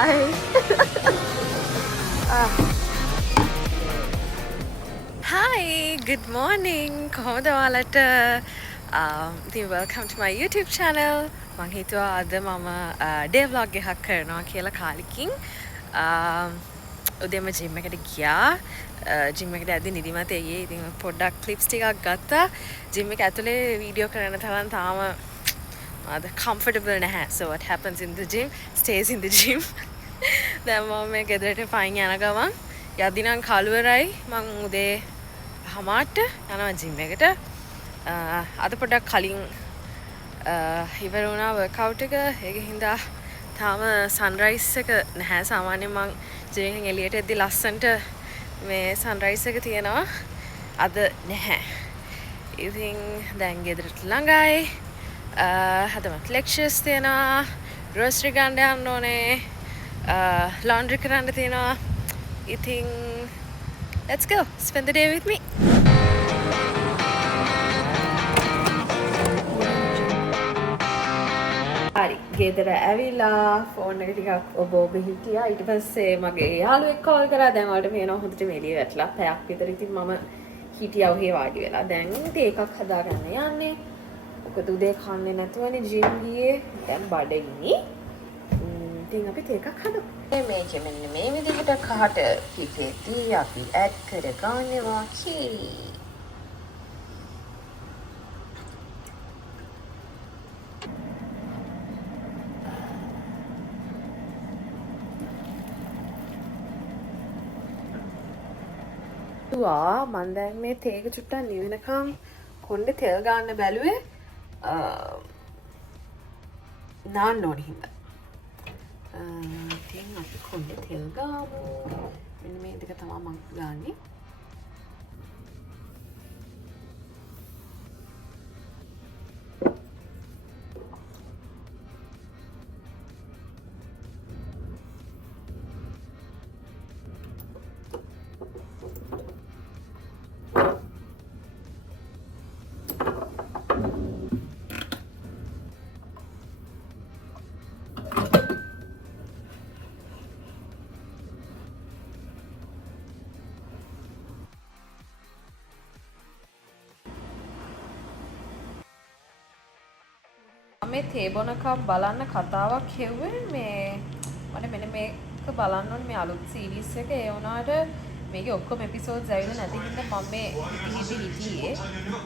Hi. Hi, good morning. කොහොමද ඔයාලට? ඉතින් welcome to my YouTube channel. මං හිතුවා අද මම day vlog එකක් කරනවා කියලා කාලෙකින්. උදේම gym එකට ගියා. gym එකට යද්දි නිදිමත එయ్యේ. ඉතින් පොඩ්ඩක් clips ටිකක් ගත්තා. gym එක ඇතුලේ වීඩියෝ කරන්න තරම් තාම comfortable නැහැ. So what happens in the gym stays in the gym. දැන් මම මේ ගෙදරට පයින් යන ගමන් යද්දි නම් කළුවරයි මං උදේ හමාට යනවා ජිම් එකට. අද පොඩ්ඩක් කලින් ඉවර වුණා වර්කවුට් එක. ඒක හින්දා තාම සන්රයිස් එක නැහැ. සාමාන්‍යයෙන් මං ජිම් එකෙන් එළියට එද්දි ලස්සන්ට මේ සන්රයිස් එක තියෙනවා. අද නැහැ. ඉතින් දැන් ගෙදරට ළඟයි. හදමත් ලෙක්චර්ස් තියෙනවා. ග්‍රෝසරි ගන්න යන්න ඕනේ. laundry කරන්න තියෙනවා. ඉතින් let's go spend the day with me. හරි ගෙදර ඇවිල්ලා ෆෝන් එක ටිකක් ඔබ හිටියා. ඊට පස්සේ මගේ යාළුවෙක් කෝල් කරා. දැන් වලට පේනවා හොඳට එළිය වැටලා. පැයක් විතර ඉතින් මම හිටියා ඔහේ වාඩි වෙලා. දැන් තේ එකක් හදාගන්න යන්නේ. මොකද උදේ කන්නේ නැතුවනේ ජිම් ගියේ. දැන් බඩගිනි. ඉතින් අපි තේ එකක් හදමු. මේක මෙන්න මේ විදිහට කහට පිපෙති අපි ඇඩ් කරගන්නවා කිරි. මන් දැන් මේ තේක චුට්ටක් නිවෙනකම් කොණ්ඩේ තෙල් ගන්න බැලුවේ නාන්න ඕනේ හින්දා. ඉතින් අපි කොණ්ඩේ තෙල් ගාමු. මෙන්න මේ දෙක තමයි මම ගන්නෙ. මේ තේ බොනකම් බලන්න කතාවක් හෙව්වේ මේ මට මෙන්න මේක බලන්න ඕනේ මේ අලුත් සීරීස් එක. ඒ වුණාට මේකේ ඔක්කොම එපිසෝඩ්ස් ඇවිල්ලා නැති හින්දා මම මේ හිටියේ.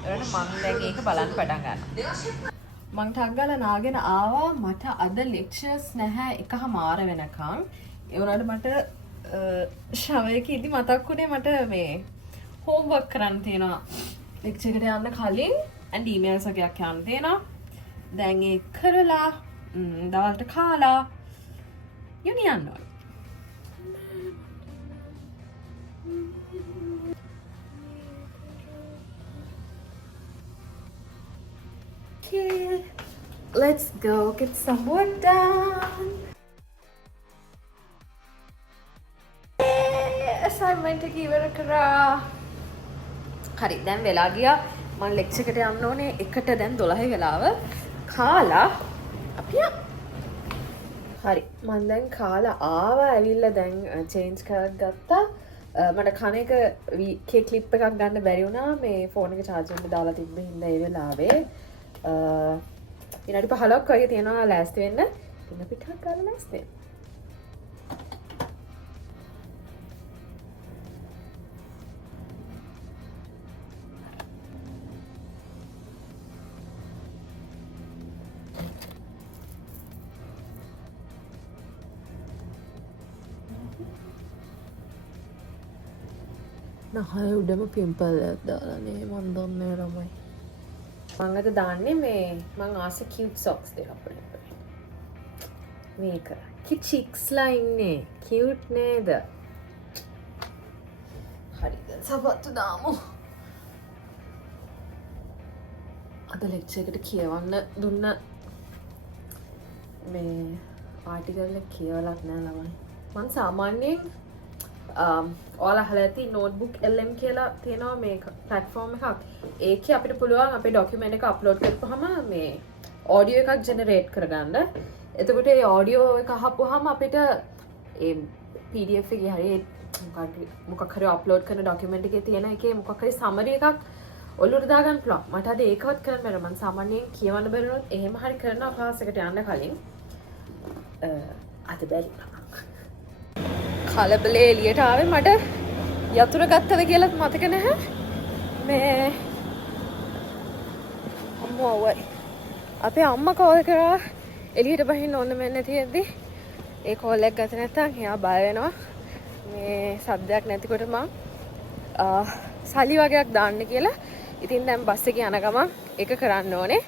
ඒකට මම දැන් ඒක බලන්න පටන් ගන්නවා. මං ටක් ගාලා නාගෙන ආවා. මට අද ලෙක්චර්ස් නැහැ එකමාර වෙනකම්. ඒ වුණාට මට ශවයක ඉදි මතක් වුණේ මට මේ හෝම්වර්ක් කරන්න තියෙනවා. ලෙක්චර් එකට යන්න කලින් and emails එකක් යන්න තියෙනවා. දැන් ඒ කරලා දවල්ට කාලා යුනියන් ඕනේ. Okay, let's go get some work done. Assignment එක ඉවර කරා. හරි දැන් වෙලා ගියා. මම ලෙක්චර් එකට යන්න ඕනේ. එකට දැන් 12 වෙලාව. කාලා අපි හරි මම දැන් කාලා ආවා. ඇවිල්ලා දැන් චේන්ජ් කරගත්තා. මට කන එක ක්ලිප් එකක් ගන්න බැරි වුණා. මේ ෆෝන් එක charge එකේ දාලා තිබ්බ හින්දා ඒ වෙලාවේ විනාඩි 15ක් වගේ තියනවා ලෑස්ති වෙන්න. ඉතින් අපි ටක් ගාලා ලෑස්ති වෙමු. නහය උඩම පිම්පල් එකක් දාලානේ මන් දන්නේ ළමයි. මම අද දාන්නේ මේ මං ආස කියුට් සොක්ස් දෙක අපිට. මේක කිචික්ස්ලා ඉන්නේ කියුට් නේද? හරි දැන් සපත්තු දාමු. අද ලෙක්චර් එකට කියවන්න දුන්න මේ ආටිකල් එක කියවලත් නෑ ළමයි. මං සාමාන්‍යයෙන් ඔයාලා අහලා ඇති notebook LM කියලා තියෙනවා මේ platform එකක්. ඒකේ අපිට පුළුවන් අපේ document එක upload කරපුවාම මේ audio එකක් generate කරගන්න. එතකොට ඒ audio එක අහපුවාම අපිට ඒ PDF එකේ හරි මොකක් හරි අප්ලෝඩ් කරන ඩොකියුමන්ට් එකේ තියෙන එකේ මොකක් හරි සමරි එකක් ඔලුවට දාගන්න පුළුවන්. මට අද ඒකවත් කරන්න බැහැ. මම සාමාන්‍යයෙන් කියවන්න බැරිනොත් එහෙම හරි කරනවා ක්ලාස් එකට යන්න කලින්. අද බැරි. කලබලේ එළියට ආවේ මට යතුර ගත්තද කියලාත් මතක නැහැ. මේ අම්මෝ වයි. අපේ අම්මා කෝල් කරා එළියට බහින්න ඕන මෙන්න තියෙද්දි ඒ කෝල් එක ගත්තේ නැත්නම් එයා බය වෙනවා. මේ සද්දයක් නැතිකොට මං සල්ලි වගේක් දාන්න කියලා. ඉතින් දැන් බස් එකේ යන ගමන් ඒක කරන්න ඕනේ.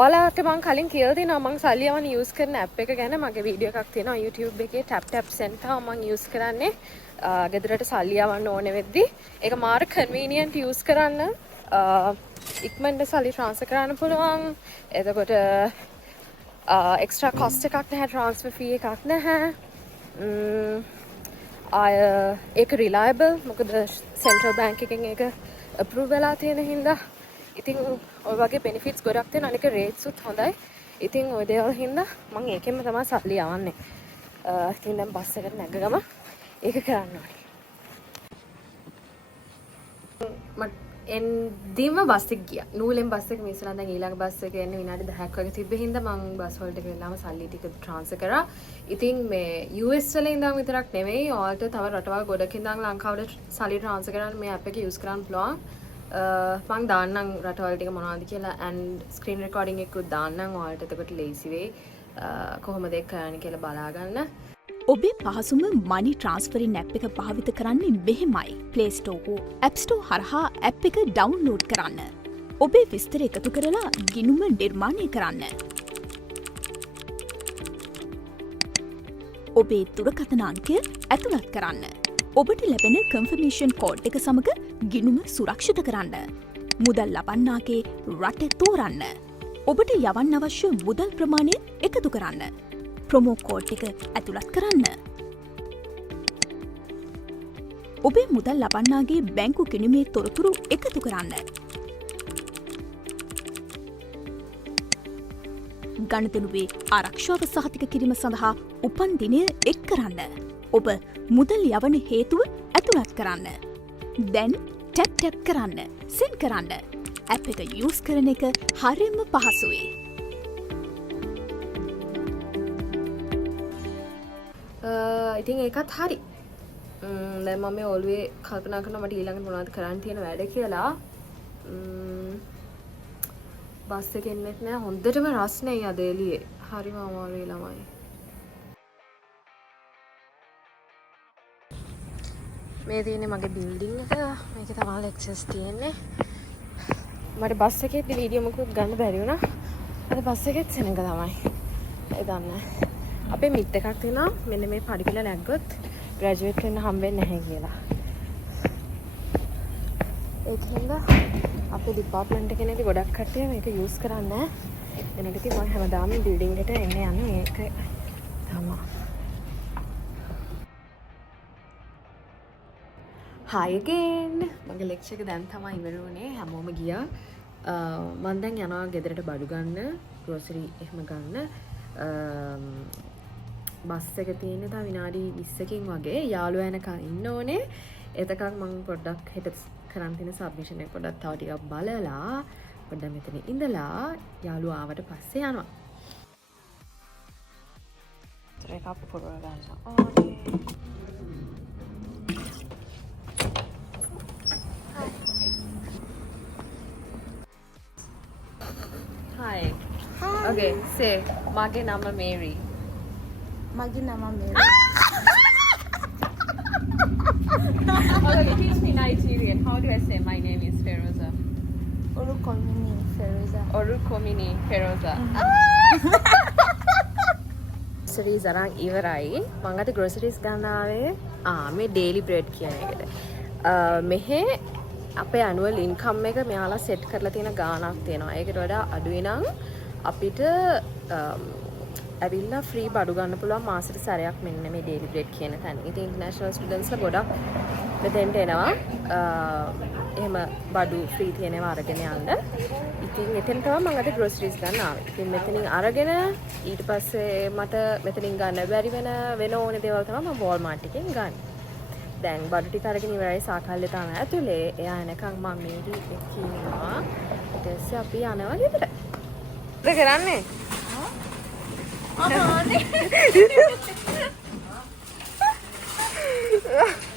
ඔයාලට මං කලින් කියලා දෙනවා මං සල්ලි යවන යූස් කරන ඇප් එක ගැන. මගේ වීඩියෝ එකක් තියෙනවා YouTube එකේ tap send තමයි මං යූස් කරන්නේ. ගෙදරට සල්ලි යවන්න ඕනේ වෙද්දි ඒක මාර convenient යූස් කරන්න. ඉක්මනට සල්ලි ට්‍රාන්ස්ෆර් කරන්න පුළුවන්. එතකොට එක්ස්ට්‍රා කොස්ට් එකක් නැහැ, ට්‍රාන්ස්ෆර් ෆී එකක් නැහැ. ඒක රිලයබල්. මොකද සෙන්ට්‍රල් බැංක් එකෙන් ඒක අප්‍රූව් වෙලා තියෙන හින්දා. ඉතින් ඔය වගේ බෙනිෆිට්ස් ගොඩක් තියෙනවා. අනික රේට්ස් උත් හොඳයි. ඉතින් ඔය දේවල් හින්දා මම ඒකෙන්ම තමයි සල්ලි යවන්නේ. ඉතින් දැන් බස් එකට නැගගම ඒක කරන්න ඕනේ. එන්දීම බස් එක ගියා. නූලෙන් බස් එක මිස්සලා දැන් ඊළඟ බස් එක එන්නේ විනාඩි 10ක් වගේ තිබ්බ හින්දා මම බස් වලට ගිහලාම සල්ලි ටික ට්‍රාන්ස්ෆර් කරා. ඉතින් මේ US වල ඉඳන් විතරක් නෙවෙයි ඔයාලට තව රටවල් ගොඩක ඉඳන් ලංකාවට සල්ලි ට්‍රාන්ස්ෆර් කරන්න මේ ඇප් එක යූස් කරන්න පුළුවන්. මං දාන්නම් රටවල් ටික මොනවද කියලා and screen recording එකකුත් දාන්නම් ඔයාලට. එතකොට ලේසි වෙයි කොහොමද ඒක කරන්න කියලා බලා ගන්න. ඔබේ පහසුම මනි ට්‍රාන්ස්ෆරින් ඇප් එක භාවිත කරන්නේ මෙහෙමයි. Play Store හෝ App Store හරහා ඇප් එක ඩවුන්ලෝඩ් කරන්න. ඔබේ විස්තර එකතු කරලා ගිණුම නිර්මාණය කරන්න. ඔබේ දුරකථන අංකය ඇතුළත් කරන්න. ඔබට ලැබෙන කන්ෆර්මේෂන් කෝඩ් එක සමග ගිණුම සුරක්ෂිත කරන්න. මුදල් ලබන්නාගේ රට තෝරන්න. ඔබට යවන්න අවශ්‍ය මුදල් ප්‍රමාණය එකතු කරන්න. ප්‍රොමෝ කෝඩ් එක ඇතුළත් කරන්න. ඔබේ මුදල් ලබන්නාගේ බැංකු ගිණුමේ තොරතුරු එකතු කරන්න. ගණදනුවේ ආරක්ෂාව සහතික කිරීම සඳහා උපන් දිනය එක් කරන්න. ඔබ මුදල් යවන හේතුව ඇතුළත් කරන්න. දැන් ටැප් කරන්න, සෙන්ඩ් කරන්න. ඇප් එක යූස් කරන එක හරිම පහසුයි. ඉතින් ඒකත් හරි. දැන් මම මේ ඔළුවේ කල්පනා කරනවා මට ඊළඟට මොනවද කරන්න තියෙන වැඩ කියලා. බස් එකේ ඉන්නෙත් නෑ. හොඳටම රස්නේ අද එළියේ. හරිම අමාරුයි ළමයි. මේ තියෙන්නේ මගේ බිල්ඩින් එක. මේකේ තමයි ලෙක්චර්ස් තියෙන්නේ. මට බස් එකේදී වීඩියෝ මොකුත් ගන්න බැරි වුණා. අද බස් එකෙත් සෙනඟ තමයි. ඒ දන්නේ. අපේ මිත් එකක් තියෙනවා මෙන්න මේ පඩිපෙළ නැග්ගොත් ග්‍රැජුවේට් වෙන්න හම්බෙන්නේ නැහැ කියලා. ඒකෙන්ද අපේ ඩිපාර්ට්මන්ට් එකේ නේද ගොඩක් කට්ටිය මේක යූස් කරන්නේ. එනකොට ඉතින් මම හැමදාම බිල්ඩින් එකට එන්න යන්නේ ඒක තමයි. Hi again. මගේ ලෙක්චර් එක දැන් තමයි ඉවර වුණේ. හැමෝම ගියා. මම දැන් යනවා ගෙදරට බඩු ගන්න, ග්‍රෝසරි එහෙම ගන්න. බස් එක තියෙන්නේ තව විනාඩි 20කින් වගේ. යාළුවා එනකන් ඉන්න ඕනේ. එතකන් මම පොඩ්ඩක් හෙට කරන් තියෙන සබ්මිෂන් එක පොඩ්ඩක් තව ටිකක් බලලා පොඩ්ඩක් මෙතන ඉඳලා යාළුවා ආවට පස්සේ යනවා. ඒක අප පොරව ගන්න ඕනේ. Hi. Okay, say mage nama Mary. Mage nama Mary. Okay, teach me Nigerian. How do I say my name is Feroza? Orukomini Feroza. Orukomini Feroza. Groceries අරන් ඉවරයි. මම අද groceries ගන්න ආවේ මේ daily bread කියන එකට. මෙහෙ අපේ annual income එක මෙයාලා set කරලා තියෙන ගාණක් තියෙනවා. ඒකට වඩා අඩුයි නම් අපිට ඇවිල්ලා free බඩු ගන්න පුළුවන් මාසෙට සැරයක් මෙන්න මේ daily bread කියන තැන. ඉතින් international students ලා ගොඩක් මෙතෙන්ට එනවා. එහෙම බඩු ෆ්‍රී තියෙනවා අරගෙන යන්න. ඉතින් එතන තමයි මම අද ග්‍රොසරිස් ගන්න ආවේ. ඉතින් මෙතනින් අරගෙන ඊට පස්සේ මට මෙතනින් ගන්න බැරි වෙන ඕනේ දේවල් තමයි මම වෝල්මාර්ට් එකෙන් ගන්න. දැන් බඩු ටික අරගෙන ඉවරයි සාකල්ලේ තමයි ඇතුලේ. එයා එනකන් මම මේකේ කියනවා. ඊට පස්සේ අපි යනවා ගෙදර. මොකද කරන්නේ?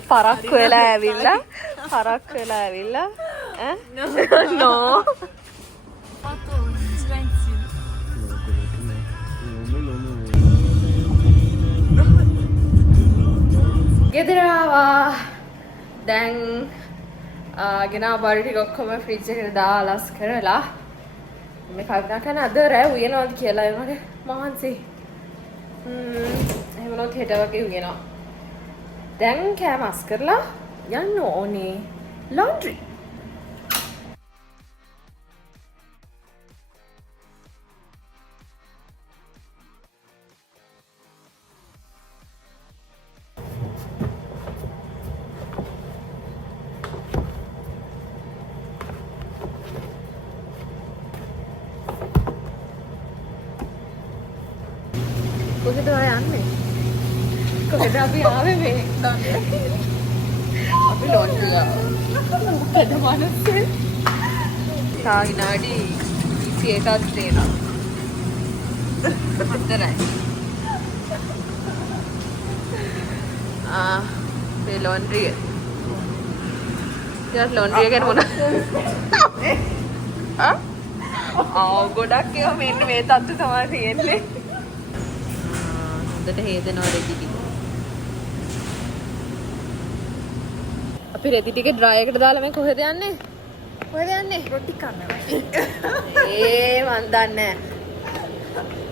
පරක්කු වෙලා ඇවිල්ලා ඈ නෝ ගෙදර ආවා දැන් ගෙනා බඩු ටික ඔක්කොම ෆ්‍රිජ් එකට දාලා ලස් කරලා මේ කල්පනා කරන අද රෑ උයනවාද කියලා ඒ වගේ මහන්සි එහෙම නෝත් හෙට වගේ උයනවා දැන් කෑම අස් කරලා යන්න ඕනේ laundry කොහෙද ඔය යන්නේ? කොහෙද අපි ආවේ මේ? අපි laundry මොකද මනසේ? තා විනාඩි 21ක් තියෙනවා. හතරයි. මේ laundry ටිකක් laundry එකේ මොන? ගොඩක් ඒවා මෙන්න මේ තත්ත්වය තමයි තියෙන්නේ. හොඳට හේදෙනවා රෙදි ටික. අපි රෙදි ටික ඩ්‍රයි එකට දාලා මේ කොහෙද යන්නේ? කොහෙද යන්නේ? රොටි කන්නවා. මන් දන්නේ නැහැ.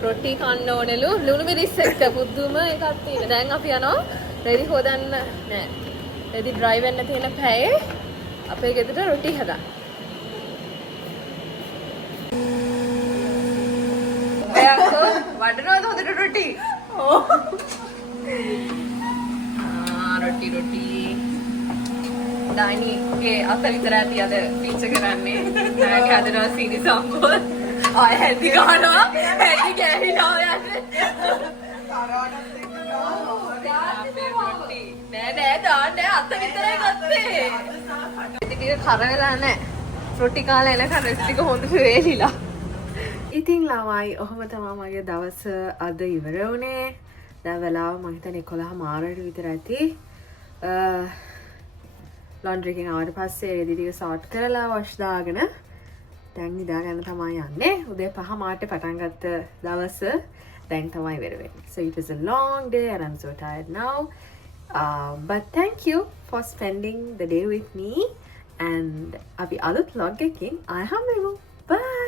රොටි කන්න ඕනෙලු ලුණු මිරිස් එක්ක පුදුම එකක් තියෙන. දැන් අපි යනවා රෙදි හොදන්න නෑ. රෙදි ඩ්‍රයි වෙන්න තියෙන පැයේ අපේ ගෙදර රොටි හදන්න. එයාකෝ වඩනවද හොඳට රොටි? රොටි දානිගේ අත විතර ඇති අද පිච්ච කරන්නේ නෑ හදනවා සීනි සම්බෝල් ආය හැදි ගන්නවා හැදි ගෑහිලා යන්නේ නෑ දාන්න අත විතරයි ගත්තේ ටික කර වෙලා නෑ රොටි කාලා එනකන් රෙසිපි ටික හොඳට වේලිලා ඉතින් ළමයි ඔහොම තමයි මගේ දවස අද ඉවර වුණේ. දැන් වෙලාව මම හිතන්නේ 11 මාරට විතර ඇති. laundry එකෙන් ආවට පස්සේ රෙදි ටික සෝට් කරලා wash දාගෙන දැන් නිදා ගන්න තමයි යන්නේ. උදේ 5 මාට පටන් ගත්ත දවස දැන් තමයි ඉවර වෙන්නේ. So it was a long day and I'm so tired now. But thank you for spending the day with me and අපි අලුත් vlog එකකින් ආයෙ හම්බෙමු. Bye.